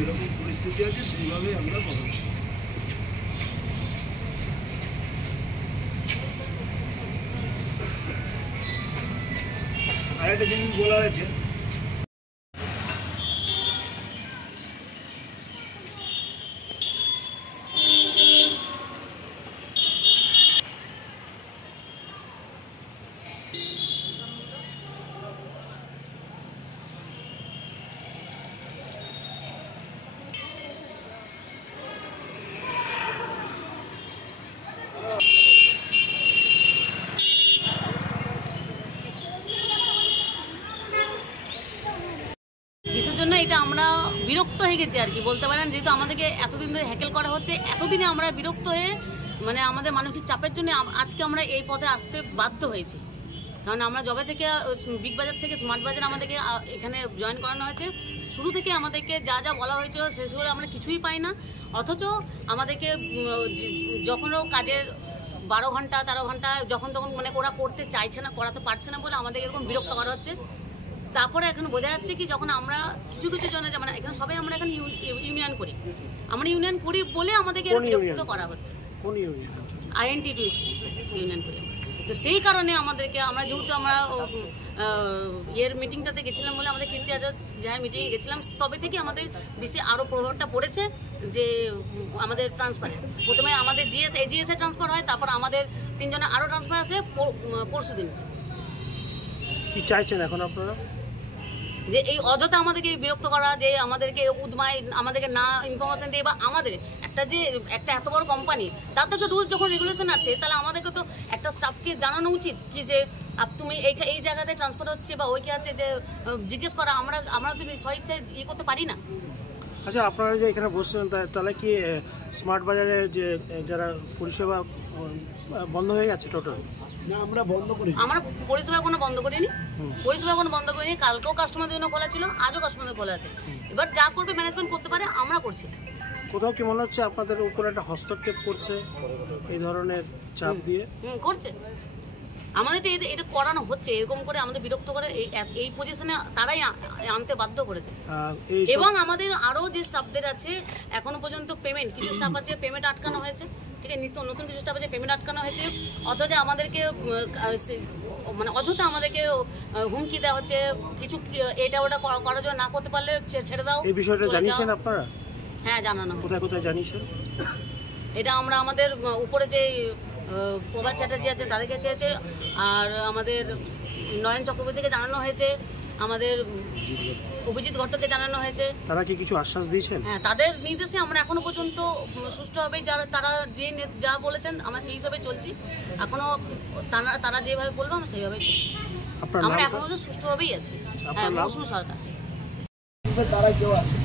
যেরকম পরিস্থিতি আছে সেইভাবেই আমরা পালন করি। আরেকটা জিনিস বলার আছে, জন্য এটা আমরা বিরক্ত হয়ে গেছি আর কি বলতে পারেন, যেহেতু আমাদেরকে এতদিন ধরে হ্যাকেল করা হচ্ছে, এতদিনে আমরা বিরক্ত হয়ে মানে আমাদের মানসিক চাপের জন্য আজকে আমরা এই পথে আসতে বাধ্য হয়েছি। কারণ আমরা জবে থেকে বিগ বাজার থেকে স্মার্ট বাজার আমাদেরকে এখানে জয়েন করানো হয়েছে, শুরু থেকে আমাদেরকে যা যা বলা হয়েছিল সেগুলো আমরা কিছুই পাই না। অথচ আমাদেরকে যখনও কাজের 12 ঘন্টা 13 ঘন্টা যখন তখন মানে ওরা করতে চাইছে না, করাতে পারছে না বলে আমাদের এরকম বিরক্ত করা হচ্ছে। তারপরে এখন বোঝা যাচ্ছে কি যখন আমরা কিছু কিছু জনে মানে এখানে সবাই আমরা এখন ইউনিয়ন করি, আমরা ইউনিয়ন করি বলে আমাদেরকে বিরক্ত করা হচ্ছে। INTTUC ইউনিয়ন করি। তো সেই কারণে আমাদেরকে আমরা যেহেতু আমরা এর মিটিংটাতে গেছিলাম বলে আমাদের কীর্তি আজাদ যারা মিটিংয়ে গেছিলাম তবে থেকে আমাদের বেশি আরও প্রভাবটা পড়েছে যে আমাদের ট্রান্সফারে প্রথমে আমাদের AGS ট্রান্সফার হয়, তারপর আমাদের 3 জনের আরও ট্রান্সফার আসে পরশু দিন। কি চাইছেন এখন আপনারা? যে এই অযথা আমাদেরকে বিরক্ত করা, যে আমাদেরকে উদ্মায় আমাদেরকে না ইনফরমেশন দিয়ে, বা আমাদের একটা এত বড় কোম্পানি তার তো একটা রুলস যখন রেগুলেশন আছে, তাহলে আমাদেরকে তো একটা স্টাফকে জানানো উচিত কি যে তুমি এই জায়গাতে ট্রান্সফার হচ্ছে বা ওই কি আছে যে জিজ্ঞেস করা। আমরা তো স্বইচ্ছায় করতে পারি না। আচ্ছা, আপনারা যে এখানে বসছেন তাহলে কি স্মার্ট বাজারে যে যারা পরিষেবা বন্ধ হয়ে গেছে টোটাল? না, আমরা বন্ধ করি, আমরা পরিষেবা কোনো বন্ধ করিনি, কালকেও কাস্টমারদের জন্য খোলা ছিল, আজও কাস্টমারদের খোলা আছে। এবার যা করবে ম্যানেজমেন্ট করতে পারে, আমরা করছি। কোথাও কি মনে হচ্ছে আপনাদের উপর একটা হস্তক্ষেপ করছে এই ধরনের চাপ দিয়ে? করছে, আমাদের এটা করানো হচ্ছে, এরকম করে আমাদের বিরক্ত করে এই পজিশনে তারাই আনতে বাধ্য করেছে। এবং আমাদের আরও যে স্টাফদের আছে এখনো পর্যন্ত পেমেন্ট, কিছু স্টাফ আছে পেমেন্ট আটকানো হয়েছে, ঠিক আছে, নতুন কিছু স্টাফ আছে পেমেন্ট আটকানো হয়েছে। অথচ আমাদেরকে মানে অযথা আমাদেরকে হুমকি দেওয়া হচ্ছে, কিছু এটা ওটা করার জন্য না করতে পারলে ছেড়ে দাও। এই বিষয়টা জানিয়েছেন আপনারা? হ্যাঁ, জানানো হয়। কোথায় কোথায় জানিয়েছেন? এটা আমরা আমাদের উপরে যে প্রভাত চ্যাটার্জি আছে তাদেরকে চেয়েছে, আর আমাদের নয়ন চক্রবর্তীকে জানানো হয়েছে, আমাদের অভিজিৎ ঘট্টকে জানানো হয়েছে। তারা কি কিছু আশ্বাস দিয়েছেন? হ্যাঁ, তাদের নির্দেশে আমরা এখনো পর্যন্ত সুষ্ঠুভাবে তারা যা বলেছেন আমরা সেই হিসাবে চলছি। এখনো তারা যেভাবে বলবো আমরা সেইভাবেই চলছি। আমরা এখনো সুষ্ঠুভাবেই আছি। হ্যাঁ, মৌসুমী সরকার। তারা কেউ আসে